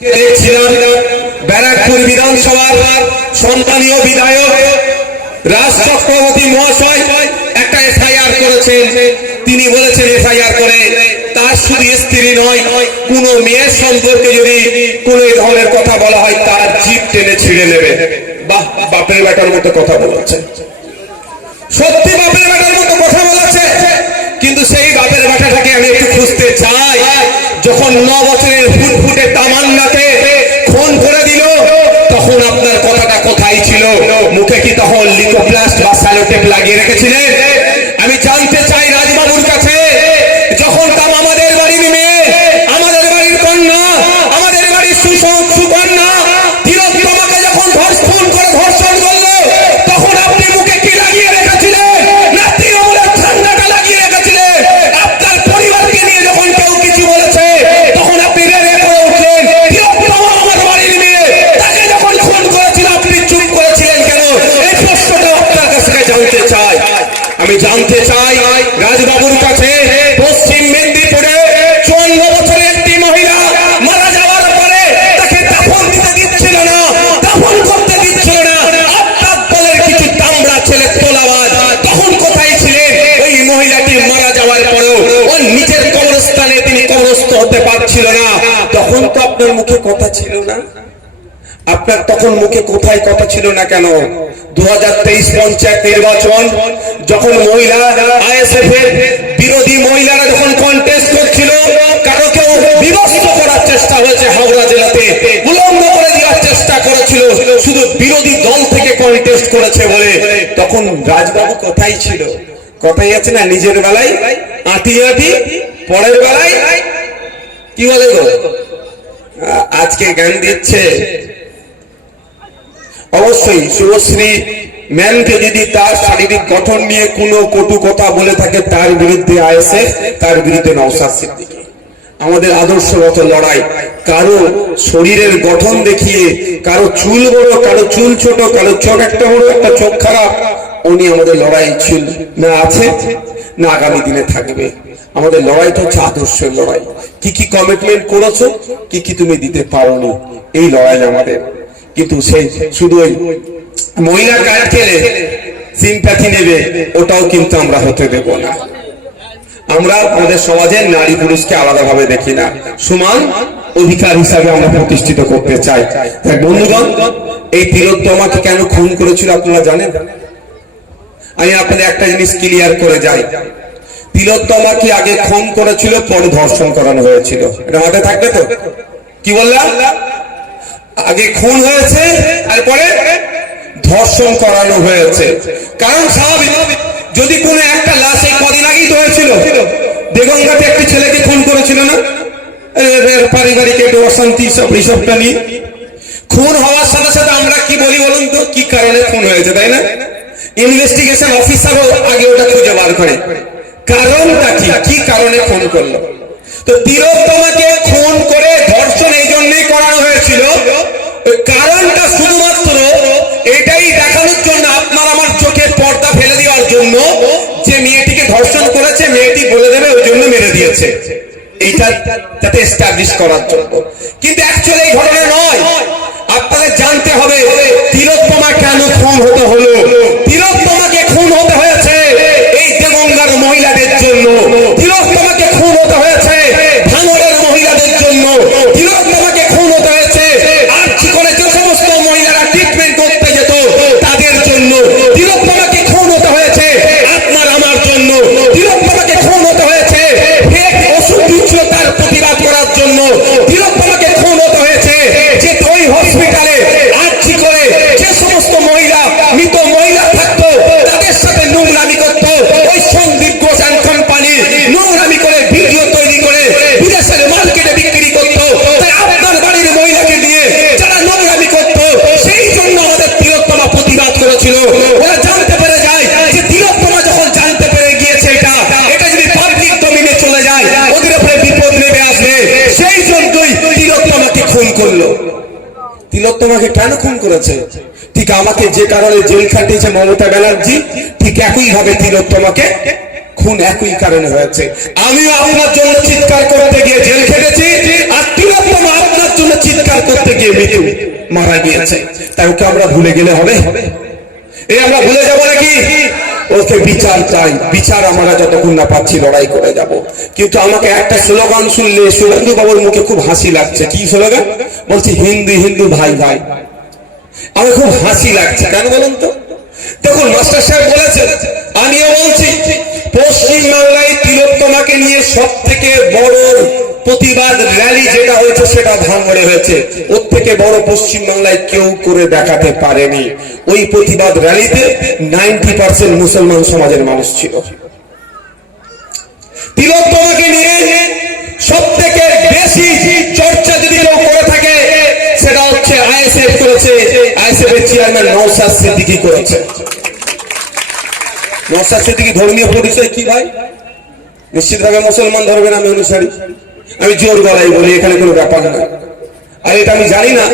দেখছিলাম ব্যারাকপুর বিধানসভার সম্মানীয় বিধায়ক রাজ চক্রবর্তী মহাশয় একটা এফআইআর করেছেন। তিনি বলেছেন এফআইআর করে তার শুধু স্ত্রী নয়, কোন মেয়ের সম্পর্কে যদি কোন এই ধরনের কথা বলা হয় তার জিভ টেনে ছিঁড়ে নেবে। বাহ, বাপের বেটার মতো কথা বলেছে, সত্যি বাপের বেটার মতো কথা বলেছে। কিন্তু সেই বাপের বেটাটাকে আমি একটু খুঁজতে চাই। যখন 9 বছরের ফুটফুটে তামান্নাকে খুন করে দিল তখন আপনার কথাটা কোথায় ছিল? মুখে কি তখন লিকোপ্লাস্ট বা স্যালোটেপ লাগিয়ে রেখেছিলেন? আমি জানতে চাই রাজবাবুর কাছে, যখন তাম আমাদের বাড়ির মেয়ে, আমাদের বাড়ির কন্যা, আমাদের বাড়ির সুকন্যা তিলোত্তমাকে যখন খুন করে ধর্ষণ করলো তখন আপনি মুখে কি লাগিয়ে রেখেছিলেন? না তৃণমূলের ঠান্ডাটা লাগিয়ে রেখেছিলেন? আপনার পরিবারকে নিয়ে যখন কেউ কিছু বলেছে তখন আপনি রেগে করে উঠলেন। তিলোত্তমা আমার বাড়ির মেয়ে, তাকে যখন খুন করেছিল আপনি চুপ করেছিলেন কেন? এই প্রশ্নটা আপনার কাছ থেকে জানতে চাই। আমি জানতে চাই রাজবাবুর কাছে, পশ্চিম মেদিনীপুরে 54 বছরের একটি মহিলা মারা যাওয়ার পরে তাকে দাফন দিতে দিচ্ছিল না, দাফন করতে দিচ্ছিল না। আপনার দলের কিছু তামড়া ছেলে তোলাবাজ তখন কোথায় ছিলেন? ওই মহিলাটি মারা যাওয়ার পরেও ওর নিজের কবরস্থানে তিনি কবরস্থ হতে পারছিল না, তখন তো আপনার মুখে কথা ছিল না। আপনার তখন মুখে কোথায় কথা ছিল না কেন? 2023 পঞ্চায়েত নির্বাচন যখন মহিলা আইএসএফ এর বিরোধী মহিলারা যখন কন্টেস্ট করছিল, কারো কেউ বিভক্ত করার চেষ্টা হয়েছে, হাওড়া জেলাতে উলঙ্গ করে দেওয়ার চেষ্টা করেছিল, শুধু বিরোধী দল থেকে কন্টেস্ট করেছে বলে। তখন রাজবাবু কোথায় ছিল? কথাই আছে না, নিজের বেলায় আঁটি আঁটি, পরের বেলায় কি বলে গো? আজকে জ্ঞান দিচ্ছে। অবশ্যই শুভশ্রী ম্যামকে যদি তার শারীরিক গঠন নিয়ে কোনো কটু কথা বলে থাকে তার বিরুদ্ধে আইএসএফ, তার বিরুদ্ধে নওশাদ সিদ্দিকী। আমাদের আদর্শগত লড়াই। কারো শরীরের গঠন দেখিয়ে, কারো চুল বড়, কারো চুল ছোট, কারো চোখ একটা বড়, একটা চোখ খারাপ, উনি আমাদের লড়াই ছিল না, আছে না আগামী দিনে থাকবে। আমাদের লড়াইটা হচ্ছে আদর্শের লড়াই। কি কি কমিটমেন্ট করেছো, কি কি তুমি দিতে পারোনি, এই লড়াই আমাদের। কিন্তু সেই শুধু ওই মহিলা কার্ড খেলে সিম্প্যাথি নেবে, ওটাও কিন্তু আমরা হতে দেব না। আমরা আমাদের সমাজের নারী পুরুষকে আলাদাভাবে দেখি না, সমান অধিকার হিসাবে আমরা প্রতিষ্ঠিত করতে চাই। তাই বন্ধুগণ, এই তিলোত্তমাকে কেন খুন করেছিল আপনারা জানেন? আমি আপনাদের একটা জিনিস ক্লিয়ার করে যাই। তিলোত্তমাকে আগে খুন করেছিল, পরে ধর্ষণ করানো হয়েছিল। এটা মাথায় থাকবে তো? কি বললাম? আগে খুন হয়েছে, তারপরে ধর্ষণ করানো হয়েছে। কারণ স্বাভাবিক, যদি কোনো একটা লাশ, এই কদিন আগেই তো হয়েছিল দেগঙ্গাতে একটি ছেলেকে খুন করেছিল না, পারিবারিক একটু অশান্তি, সব এইসবটা নিয়ে খুন হওয়ার সাথে সাথে আমরা কি বলি বলুন তো? কি কারণে খুন হয়েছে, তাই না? ইনভেস্টিগেশন অফিসারও আগে ওটা খুঁজে বার করে কারণটা কি, কি কারণে খুন করলো। তো তিলোত্তমাকে খুন করে ধর্ষণ এই জন্যই করানো হয়েছিল, কারণটা শুধুমাত্র এটাই দেখানোর জন্য, আপনার আমার চোখে পর্দা ফেলে দেওয়ার জন্য, যে মেয়েটিকে ধর্ষণ করেছে মেয়েটি বলে দেবে ওই জন্য মেরে দিয়েছে, এইটা যাতে এস্টাবলিশ করার জন্য। কিন্তু অ্যাকচুয়ালি এই ঘটনা নয়। আপনাদের জানতে হবে তিলোত্তমা কেন খুন হতে হলো। তিলোত্তমাকে খুন হতে হয়েছে এই দেগঙ্গার মহিলাদের জন্য, তিলোত্তমাকে খুন হতে হয়েছে ভাঙড়ের মহিলাদের জন্য, তিলোত্তমাকে খুন হতে হয়েছে আর্জি করে যে সমস্ত মহিলারা ট্রিটমেন্ট করতে যেত তাদের জন্য, তিলোত্তমাকে খুন হতে হয়েছে আপনার আমার জন্য, তিলোত্তমাকে খুন হতে হয়েছে ফেক ওষুধ দিচ্ছিল তার প্রতিবাদ করার জন্য, তিলোত্তমাকে খুন হতে হয়েছে যে ওই হসপিটালে আর্জি করে যে সমস্ত মহিলা, মৃত মহিলা থাকতো তাদের সাথে নোংরামি করতো, ওই সন্দীপ ঘোষ অ্যান্ড কোম্পানি নোংরামি করে ভিডিও তৈরি করে বিদেশের মার্কেটে বিক্রি করতো। তাই আপনার বাড়ির মহিলাকে নিয়ে যারা নোংরামি করতো, সেই জন্য আমাদের তিলোত্তমা প্রতিবাদ করেছিল। ওরা জানতে পেরে যায় যে তিলোত্তমা যখন জানতে পেরে গিয়েছে এটা যদি পাবলিক ডোমেইনে চলে যায় ওদের উপরে বিপদ নেমে আসবে, সেই জন্যই তিলোত্তমাকে খুন করলো। তিলোত্তমাকে কেন খুন করেছে? ঠিক আমাকে যে কারণে জেল খাটিয়েছে মমতা ব্যানার্জি, ঠিক একই ভাবে তিলোত্তমাকে খুন একই কারণে হয়েছে। আমিও আপনার জন্য চিৎকার করতে গিয়ে জেল খেটেছি, আর তিলোত্তমা আপনার জন্য চিৎকার চিৎকার করতে গিয়ে মৃত্যু মারা গিয়েছে, তাই ওকে আমরা ভুলে গেলে হবে? আমরা ভুলে যাবো নাকি? ওকে বিচার চাই, বিচার আমরা যতক্ষণ না পাচ্ছি লড়াই করে যাব। কিন্তু আমাকে একটা স্লোগান শুনলে শুভেন্দু বাবুর মুখে খুব হাসি লাগছে। কি স্লোগান বলছি? হিন্দু হিন্দু ভাই ভাই। আমার খুব হাসি লাগছে, কেন বলুন তো? দেখুন মাস্টার সাহেব বলেছেন, আমিও বলছি, পশ্চিম বাংলায় তিলোত্তমাকে নিয়ে সব থেকে বড় প্রতিবাদ র্যালি যেটা হয়েছে সেটা ভাঙড়ে হয়েছে। ওর থেকে বড় পশ্চিম বাংলায় কেউ করে দেখাতে পারেনি। ওই প্রতিবাদ র্যালিতে 90% মুসলমান সমাজের মানুষ ছিল। তিলোত্তমাকে নিয়ে সব থেকে বেশি চর্চা যদি কেউ করে থাকে সেটা হচ্ছে আইএসএফ করেছে। আইএসএফ এর চেয়ারম্যান নওশাদ সিদ্দিকী করেছে। নওশাদ সিদ্দিকী ধর্মীয় পরিচয় কি ভাই? নিশ্চিতভাবে মুসলমান ধর্মের আমি অনুসারী। আমি জোর গলায় বলি, এখানে কোনো ব্যাপার না। আর এটা আমি জানি না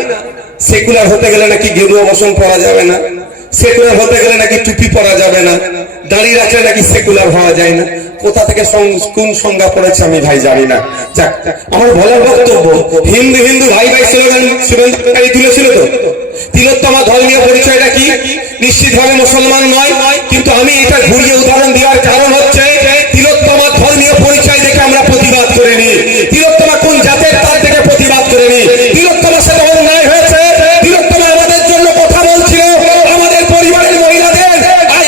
সেকুলার হতে গেলে নাকি গেরুয়া বসন পরা যাবে না, সেকুলার হতে গেলে নাকি টুপি পরা যাবে না, দাঁড়িয়ে রাখলে নাকি সেকুলার হওয়া যায় না। কোথা থেকে কোন সংজ্ঞা পড়েছে আমি ভাই জানি না। যাক, আমার বলার বক্তব্য, হিন্দু হিন্দু ভাই ভাই স্লোগান শুভেন্দুকারী তুলেছিল তো। তিলোত্তমা ধর্মীয় পরিচয়টা কি? নিশ্চিতভাবে মুসলমান নয়, কিন্তু আমি এটা ঘুরিয়ে উদাহরণ দেওয়ার কারণ হচ্ছে তিলোত্তমা ধর্মীয় পরিচয় দেখে আমরা প্রতিবাদ করিনি। তিলোত্তমা কোন জাতের তার থেকে প্রতিবাদ করিনি। তিলোত্তমার সাথে অন্যায় হয়েছে, তিলোত্তমা আমাদের জন্য কথা বলছিল, আমাদের পরিবারের মহিলাদের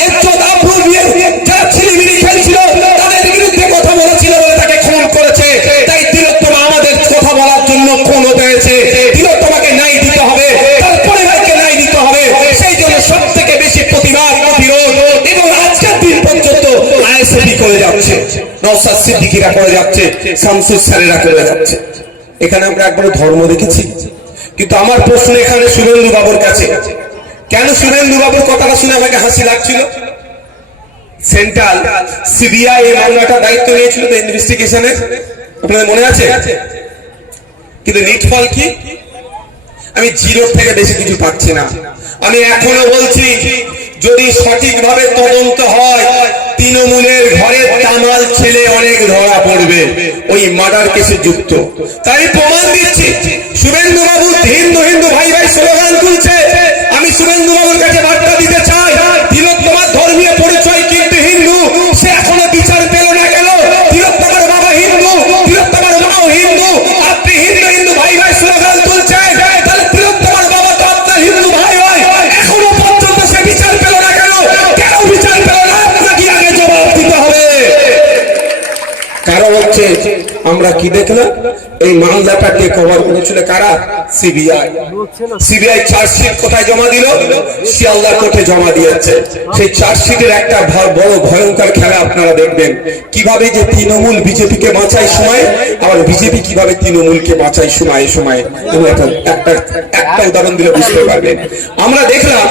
ইজ্জত আবরু নিয়ে যারা ছিলিমিলি খেলছিল তাদের বিরুদ্ধে কথা বলেছিল বলে তাকে খুন করেছে। তাই তিলোত্তমা আমাদের কথা বলার জন্য খুন হয়েছে। তিলোত্তমাকে ন্যায় দিতে হবে, তার পরিবারকে ন্যায় দিতে হবে। সেই জন্য সব থেকে বেশি প্রতিবাদ প্রতিরোধ এবং আজকের দিন পর্যন্ত আইএসএফ করে যাচ্ছে, নওশাদ সিদ্দিকীরা করে যাচ্ছে, শামসুর স্যারেরা করে যাচ্ছে। এখানে আমরা একবারও ধর্ম দেখেছি? কিন্তু আমার প্রশ্ন এখানে শুভেন্দু বাবুর কাছে, কেন শুভেন্দু বাবুর কথাটা শুনে আমাকে হাসি লাগছিল? সেন্ট্রাল সিবিআই এই মামলাটা দায়িত্ব নিয়েছিল তো ইনভেস্টিগেশনের, আপনাদের মনে আছে? কিন্তু নিটফল কি? আমি জিরো থেকে বেশি কিছু পাচ্ছি না। আমি এখনো বলছি, যদি সঠিকভাবে তদন্ত হয় তৃণমূলের ঘরে তামাল ছেলে অনেক ধরা পড়বে ওই মার্ডার কেসে যুক্ত। তাই প্রমাণ দিচ্ছি, শুভেন্দু বাবু হিন্দু হিন্দু ভাই ভাই স্লোগান তুলছে। আমি শুভেন্দু বাবুর কাছে বার্তা দিতে চাই, তিলোত্তমার ধর্মীয় পরিচয় কিন্তু হিন্দু, সে এখনো বিচার পেল না কেন? তিলোত্তমার বাবা হিন্দু, তিলোত্তমার মাও হিন্দু, আপনি হিন্দু হিন্দু ভাই ভাই স্লোগান তুলছেন, তাহলে তিলোত্তমার বাবা তো আপনার হিন্দু ভাই ভাই, এখনো পর্যন্ত সে বিচার পেল না কেন? কেন বিচার পেল না? আপনাকে আগে জবাব দিতে হবে। কারণ হচ্ছে আমরা কি দেখলাম, এই মামলাটাকে কভার করেছিল কারা? সিবিআই। সিবিআই চার্জশিট কোথায় জমা দিল? শিয়ালদা কোর্টে জমা দিয়েছে। সেই চার্জশিটের একটা বড় ভয়ঙ্কর খেলা আপনারা দেখবেন, কিভাবে যে তৃণমূল বিজেপিকে বাঁচায় সময়, আবার বিজেপি কিভাবে তৃণমূলকে বাঁচায় সময়ে সময়ে। একটা উদাহরণ দিলে বুঝতে পারবেন। আমরা দেখলাম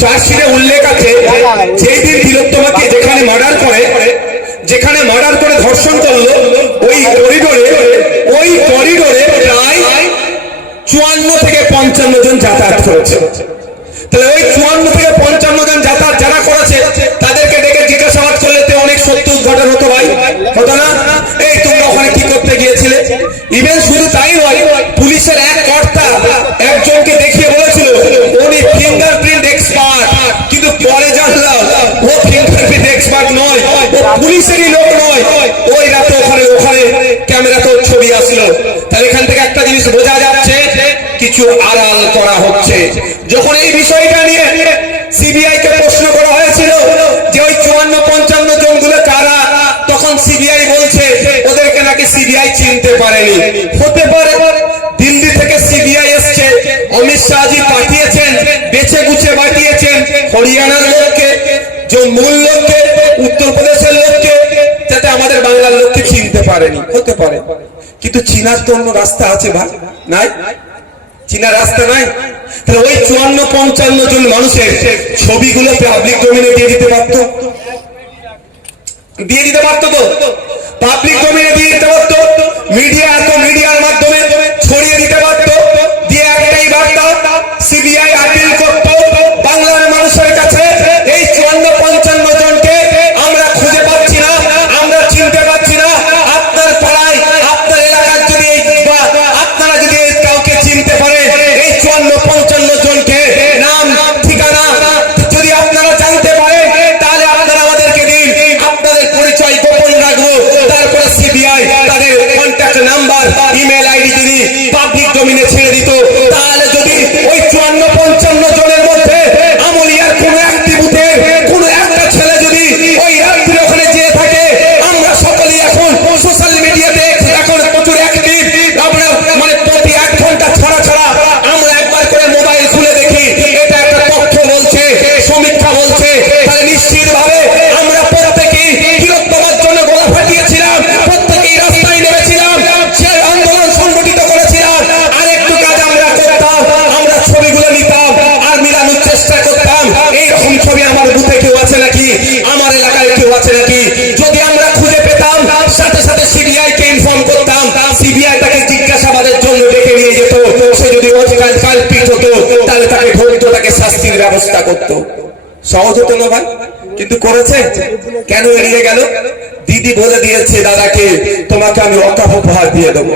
চার্জশিটে উল্লেখ আছে, যেই দিন তিলোত্তমাকে যেখানে মার্ডার করে ধর্ষণ করলো, ওই করিডোরে প্রায় 54 থেকে 55 জন যাতায়াত করেছে। তাহলে ওই 54 থেকে 55 জন যাতায়াত যারা করেছে তাদেরকে ডেকে জিজ্ঞাসাবাদ করলে তো অনেক সত্য উদ্ঘাটন হতো ভাই, হতো না? এই তোমরা ওখানে কি করতে গিয়েছিলে? ইভেন শুধু তাই নয়, পুলিশের এক কর্তা একজনকে দেখিয়ে বলেছিল উনি ফিঙ্গারপ্রিন্ট এক্সপার্ট, কিন্তু পরে জানলাম ও ফিঙ্গারপ্রিন্ট এক্সপার্ট নয়, ও পুলিশেরই লোক নয়। ওই রাতে ওখানে ক্যামেরাতে ছবি আসলো। তাহলে এখান থেকে একটা জিনিস বোঝা যাচ্ছে, কিছু আড়াল করা হচ্ছে। যখন এই বিষয়টা নিয়ে সিবিআই কে প্রশ্ন করা হয়েছিল যে ওই 54-55 জনগুলো কারা, তখন সিবিআই বলছে ওদেরকে নাকি সিবিআই চিনতে পারেনি। হতে পারে দিল্লি থেকে সিবিআই এসছে, অমিত শাহজি পাঠিয়েছেন, বেছে গুছে পাঠিয়েছেন হরিয়ানার লোককে, জম্মুর লোককে, উত্তরপ্রদেশের লোককে, যাতে আমাদের বাংলার লোককে চিনতে পারেনি। হতে পারে, কিন্তু চিনার তো অন্য রাস্তা আছে ভাই, নাই? চিনার রাস্তা নাই? তাহলে ওই 54-55 জন মানুষের ছবিগুলো পাবলিক ডোমেইনে দিয়ে দিতে পারতো তো, পাবলিক ডোমেইনে দিয়ে দিতে পারতো, মিডিয়ার মাধ্যমে ছড়িয়ে দিতে পারতো, দিয়ে একটাই বার্তা সিবিআই আপিল করতো বাংলার মানুষের কাছে, এই 54-55 জনকে আমরা খুঁজে পাচ্ছি না, আমরা চিনতে পারছি না। আপনার পাড়ায় আপনার এলাকার যদি আপনারা যদি কাউকে চিনতে পারেন কালপিট হতো, তাহলে তাকে ধরতো, তাকে শাস্তির ব্যবস্থা করতো। সহজ হতো না ভাই? কিন্তু করেছে কেন? এড়িয়ে গেল। দিদি বলে দিয়েছে দাদাকে, তোমাকে আমি ওয়াকফ উপহার দিয়ে দেবো।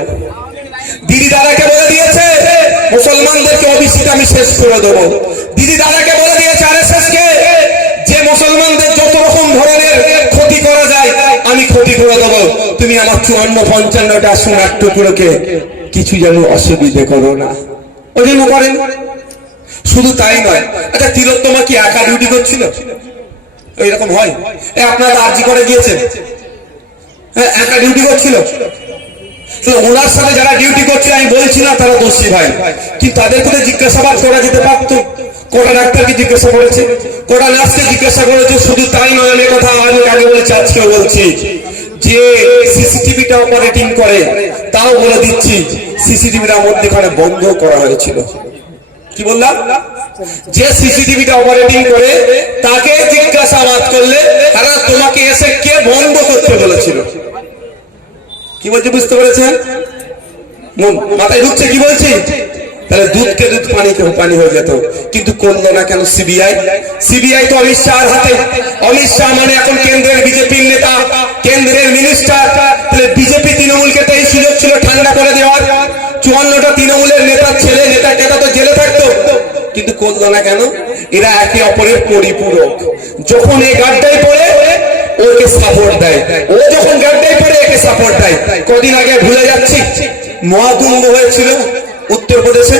দিদি দাদাকে বলে দিয়েছে মুসলমানদেরকে ওবিসি আমি শেষ করে দেবো। দিদি দাদাকে বলে দিয়েছে আরএসএস কে, যে মুসলমানদের যত রকম ধরনের ক্ষতি করা যায় আমি ক্ষতি করে দেবো। তুমি আমার 54-55টা সোনার টুকরোকে কিছু যেন অসুবিধে করো না। ওই জন্য করেন। শুধু তাই নয়, আচ্ছা তিলোত্তমা কি একা ডিউটি করছিল? এইরকম হয়? আপনারা আরজি করে গিয়েছেন, হ্যাঁ একা ডিউটি করছিল? ওনার সাথে যারা ডিউটি করছে আমি বলছি না তারা দোষী ভাই, কিন্তু তাদের কোথাও জিজ্ঞাসাবাদ করা যেতে পারতো। কোটা ডাক্তারকে জিজ্ঞাসা করেছে, কোটা নার্সকে জিজ্ঞাসা করেছে। শুধু তাই নয়, আমি কথা আমি আগে বলেছি, আজকেও বলছি, যে সিসিটিভিটা অপারেটিং করে তাও বলে দিচ্ছি, সিসিটিভিটা মধ্যখানে বন্ধ করা হয়েছিল। কি বললাম? যে সিসিটিভিটা অপারেটিং করে তাকে জিজ্ঞাসাবাদ করলে তারা তোমাকে এসে কে বন্ধ করতে বলেছিল? কি বলছে বুঝতে পেরেছেন? মাথায় ঢুকছে কি বলছি? তাহলে দুধকে দুধ, পানিকে পানি হয়ে যেত। কিন্তু করলো না কেন সিবিআই? সিবিআই তো অমিত শাহর হাতে। অমিত শাহ মানে এখন কেন্দ্রের বিজেপির নেতা, কেন্দ্রের মিনিস্টার। তাহলে বিজেপি তৃণমূলকে তো এই সুযোগ ছিল ঠান্ডা করে দেওয়ার। 54টা তৃণমূলের নেতার ছেলে নেতা তো জেলে থাকতো, কিন্তু করলো না কেন? এরা একে অপরের পরিপূরক। যখন এই গাড্ডায় পড়ে ওকে সাপোর্ট দেয়, ও যখন গাড্ডায় পড়ে একে সাপোর্ট দেয়। কদিন আগে ভুলে যাচ্ছি, মহাকুম্ভ হয়েছিল উত্তরপ্রদেশে।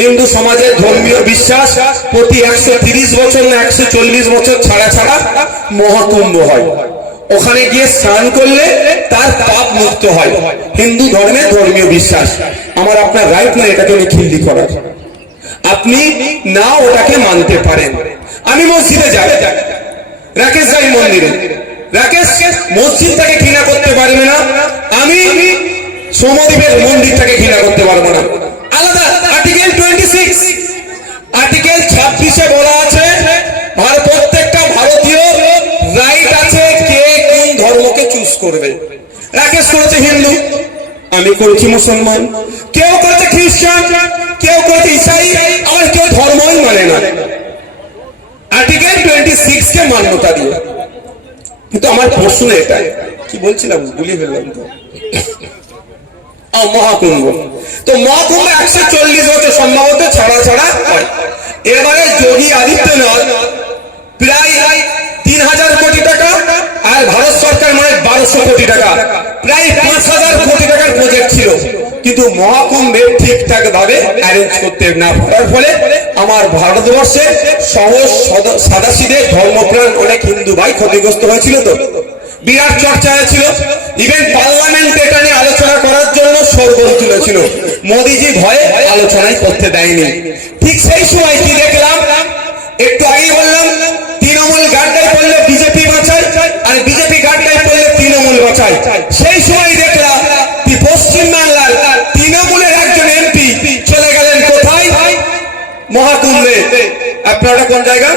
হিন্দু সমাজের ধর্মীয় বিশ্বাস প্রতি 130 বছর না 140 বছর ছাড়া ছাড়া মহাকুম্ভ হয়। ওখানে গিয়ে স্নান করলে তার পাপ মুক্ত হয়। হিন্দু ধর্মের ধর্মীয় বিশ্বাস। আমার আপনার রাইট না এটাকে খিল্লি করার। আপনি না ওটাকে মানতে পারেন। আমি মসজিদে যাই, রাকেশ যাই মন্দিরে, রাকেশ মসজিদটাকে ঘৃণা করতে পারবে না, আমি সোমদ্বীপের মন্দিরটাকে ঘৃণা করতে পারবো না। আলাদা। আর্টিকেল 26, আর্টিকেল 26-এ বলা আছে প্রত্যেকটা ভারতীয় রাইট আছে কে কোন ধর্মকে চুজ করবে। রাকেশ করেছে হিন্দু, আমি করেছি মুসলমান, কেউ করেছে খ্রিস্টান, কেউ করেছে ইসাই, আমার কেউ ধর্মই মানে না। আর্টিকেল 26-কে মান্যতা দিয়ে। কিন্তু আমার প্রশ্ন এটা, কি বলছিলাম ভুলিয়ে ফেললাম তো। মহাকুম্ভ, তো মহাকুম্ভ 140 বছর সম্ভবত ছাড়া ছাড়া হয়। এবারে যোগী আদিত্যনাথ প্রায় 3000 কোটি টাকা, আর ভারত সরকার মানে 1200 কোটি টাকা, প্রায় 5000 কোটি টাকার প্রজেক্ট ছিল। কিন্তু মহাকুম্ভে ঠিকঠাক ভাবে অ্যারেঞ্জ করতে না পারার ফলে আমার ভারতবর্ষে সহজ সাদাসিধে ধর্মপ্রাণ অনেক হিন্দু ভাই ক্ষতিগ্রস্ত হয়েছিল। তো বিরাট চর্চা হয়েছিল, ইভেন পার্লামেন্ট এটা নিয়ে আলোচনা করার জন্য শোরগোল তুলেছিল। মোদিজি ভয়ে আলোচনাই করতে দেয়নি। ঠিক সেই সময় কি দেখলাম, একটু আগেই বললাম তৃণমূল গাড্ডায় পড়লে বিজেপি বাঁচায়, আর বিজেপি গাড্ডায় পড়লে তৃণমূল বাঁচায়। সেই সময় দেখলাম পশ্চিমবাংলার তৃণমূলের একজন এমপি চলে গেলেন কোথায়? মহাকুম্ভে। আপনারা কোন জায়গা?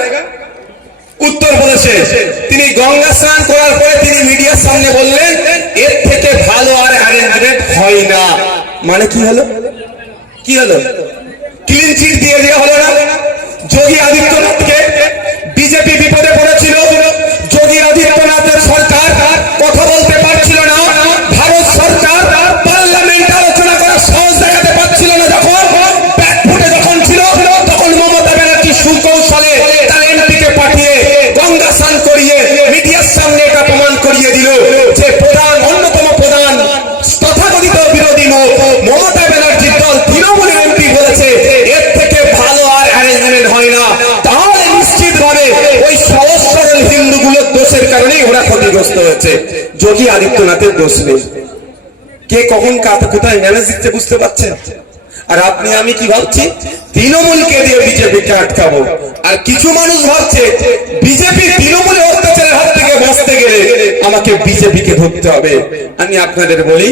উত্তরপ্রদেশে। তিনি গঙ্গা স্নান করার পরে তিনি মিডিয়ার সামনে বললেন এর থেকে ভালো আর অ্যারেঞ্জমেন্ট হয় না। মানে কি হলো? কি হলো? ক্লিন চিট দিয়ে দেওয়া হলো না। যোগী আদিত্যনাথকে বিজেপি বিপদে পড়েছিল, যোগী আদিত্যনাথের সরকার কথা বলতে পারছিল না, ভারত সরকার পার্লামেন্ট আলোচনা করার সাহস দেখাতে পারছিল না। যখন ব্যাকফুটে যখন ছিল তখন মমতা ব্যানার্জি সুকৌশলে তার এমপিকে পাঠিয়ে গঙ্গা স্নান করিয়ে মিডিয়ার সামনে এটা প্রমাণ করিয়ে দিল যে প্রধান অন্যতম প্রধান তথাকথিত বিরোধী মমতা ব্যানার্জির দল তৃণমূলের এমপি বলেছে এর থেকে ভালো আর অ্যারেঞ্জমেন্ট হয় না। তাহলে নিশ্চিত ভাবে ওই সহজ সরল হিন্দুগুলোর দোষের কারণেই ওরা ক্ষতিগ্রস্ত হয়েছে, যোগী আদিত্যনাথের দোষ নেই। কে কখন কোথায় ম্যানেজ দিচ্ছে বুঝতে পারছেন? আর আপনি আমি কি ভাবছি তৃণমূলকে দিয়ে বিজেপিকে আটকাবো, আর কিছু মানুষ ভাবছে বিজেপি তৃণমূলের অত্যাচারের হাত থেকে বাঁচতে গেলে আমাকে বিজেপিকে ধরতে হবে। আমি আপনাদের বলি,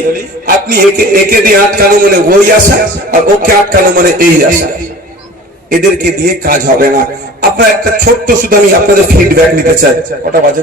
আপনি একে দিয়ে আটকানো মানে ওই আশা, আর ওকে আটকানো মানে এই আশা। এদেরকে দিয়ে কাজ হবে না। আপনার একটা ছোট্ট শুধু আমি আপনাদের ফিডব্যাক নিতে চাই। কটা বাজে?